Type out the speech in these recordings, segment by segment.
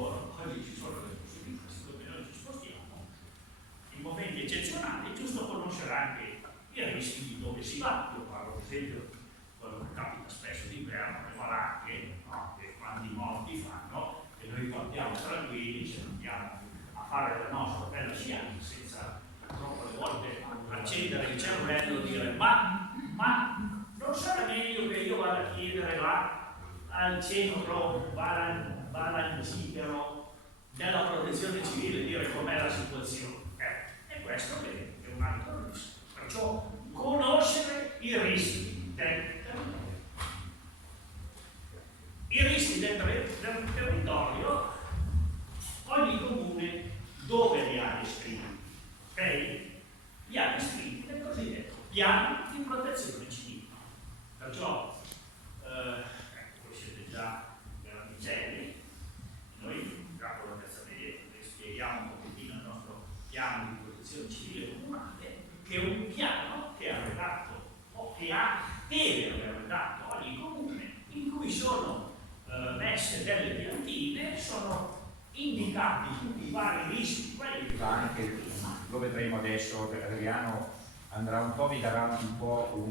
ancora, poi ci sono le possibilità, siccome noi ci spostiamo, in momenti eccezionali è giusto conoscere anche i rischi di dove si va. Io parlo ad esempio quello che capita spesso d'inverno, le valacche, no? Che quanti morti fanno, e noi partiamo tranquilli, se andiamo a fare la nostra bella scienza senza troppe volte accendere il cervello e dire ma non sarà meglio che io vada a chiedere là al centro valangicero della protezione civile, dire com'è la situazione. E questo è un altro rischio. Perciò conoscere i rischi del territorio. I rischi del territorio, ogni comune dove li ha descritti? Ok? Li ha descritti nel cosiddetto piano di protezione civile. Perciò, voi siete già grandicelli, noi già con la terza media spieghiamo un pochettino il nostro piano di protezione civile comunale, che è un piano che ha redatto o che deve aver redatto ogni comune, in cui sono messe delle piantine, sono indicati tutti i vari rischi, quelli che anche lo vedremo adesso. Adriano andrà un po', vi darà un po'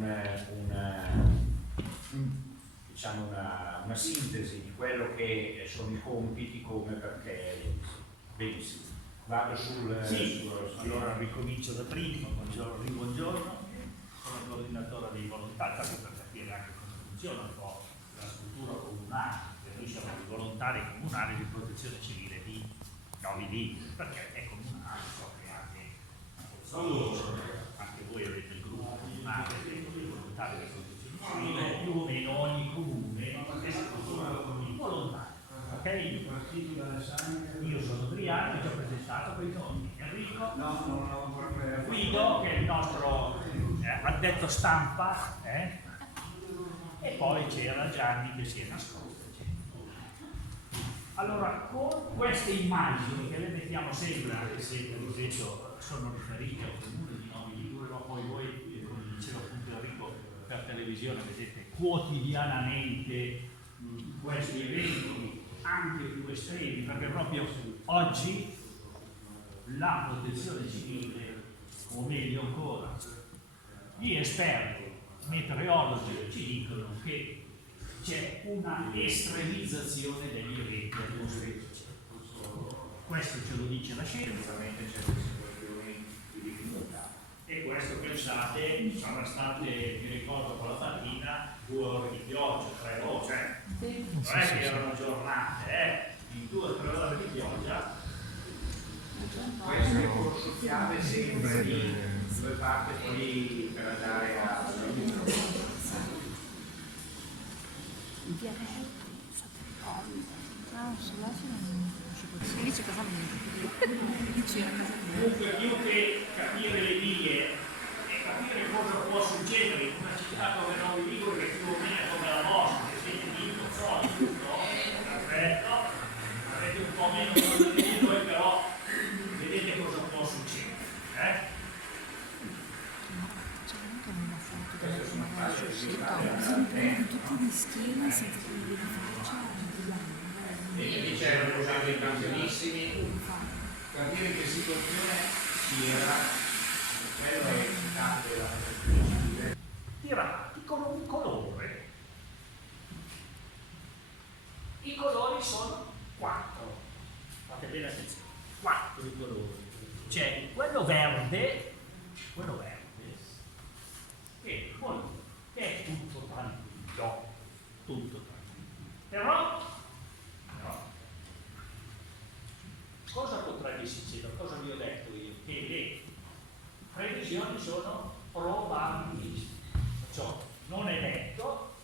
diciamo una sintesi di quello che sono i compiti, come, perché benissimo. Vado allora ricomincio da prima. Buongiorno, sono coordinatore dei volontari, tanto per capire anche come funziona un po' la struttura comunale, perché noi siamo i volontari comunali di protezione civile di Novi Ligure, perché è comunale, so che anche voi avete il gruppo comunale dei volontari di protezione civile, più o meno ogni comune è strutturato con i volontari. Ok? Io sono Adriano, ti ho presentato quei nomi. Enrico, Guido, che è il nostro addetto stampa, e poi c'era Gianni che si è nascosto. Allora, con queste immagini che le mettiamo sempre, anche se per esempio sono riferite al comune di Novi Ligure, ma poi voi, come diceva appunto Enrico, per televisione vedete quotidianamente questi eventi anche più estremi, perché proprio oggi la protezione civile, o meglio ancora, gli esperti meteorologi ci dicono che c'è una estremizzazione degli eventi atmosferici. Questo ce lo dice la scienza, c'è situazioni di difficoltà. E questo, pensate, sarà state, mi ricordo con la mattina, 2 ore di pioggia, 3 ore, cioè non è che erano giornate, in 2 o 3 ore di pioggia. Questo è il corso chiave sempre di dove parte poi per andare a lì c'è casa mia. Lì c'era casa mia. Comunque più che capire le vie e capire cosa può succedere in una città come Novi Ligure, che più o meno è come la vostra, che siete di tutto, perfetto, avete un po' meno cosa di noi, però vedete cosa può succedere. C'è anche una foto della giornata sul sito, tutti di schiena senza che mi vedi faccia. e lì c'erano usati i campionissimi per dire che situazione si era, quello è il capo della protezione. Tirati con un colore. I colori sono 4. Fate bene attenzione. 4 i colori. C'è quello verde, che è tutto tranquillo, tutto tranquillo. Però cosa potrebbe succedere? Cosa vi ho detto io? Che le previsioni sono probabilistiche. Perciò non è detto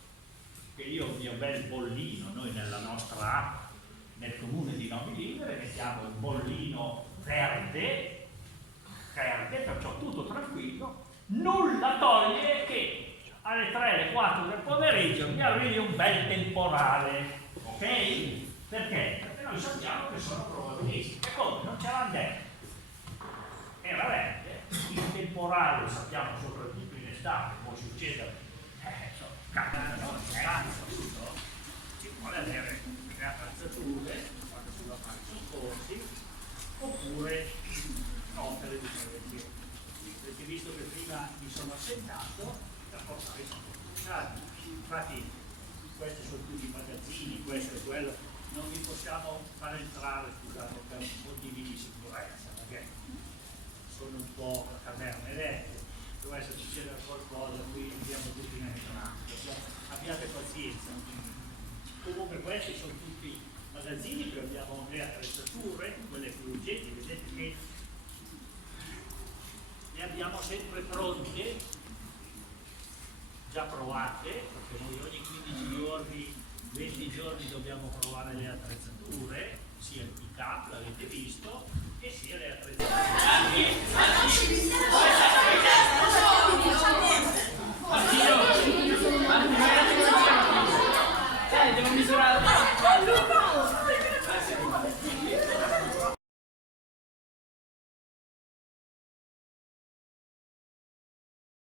che io il mio bel bollino, noi nella nostra app, nel comune di Novi Ligure, mettiamo il bollino verde, perciò tutto tranquillo, nulla toglie che alle 3, alle 4 del pomeriggio mi arrivi un bel temporale, ok? Perché? Perché noi sappiamo che sono probabilistiche. E come? Non ce l'hanno detto. Era verde, il temporale, sappiamo soprattutto in estate, può succedere, capitano, ci vuole avere le attrezzature, quando si va a fare vogliamo entrare, scusate, per motivi di sicurezza, perché sono un po' a caserme elettriche, dovesse succedere qualcosa, qui andiamo tutti nel traffico, abbiate pazienza. Comunque questi sono tutti magazzini che abbiamo le attrezzature, quelle più urgenti, vedete che le abbiamo sempre pronte, già provate, perché noi ogni 15 giorni, 20 giorni dobbiamo provare le attrezzature, sia il pick up, l'avete visto, e sia le attrezzature.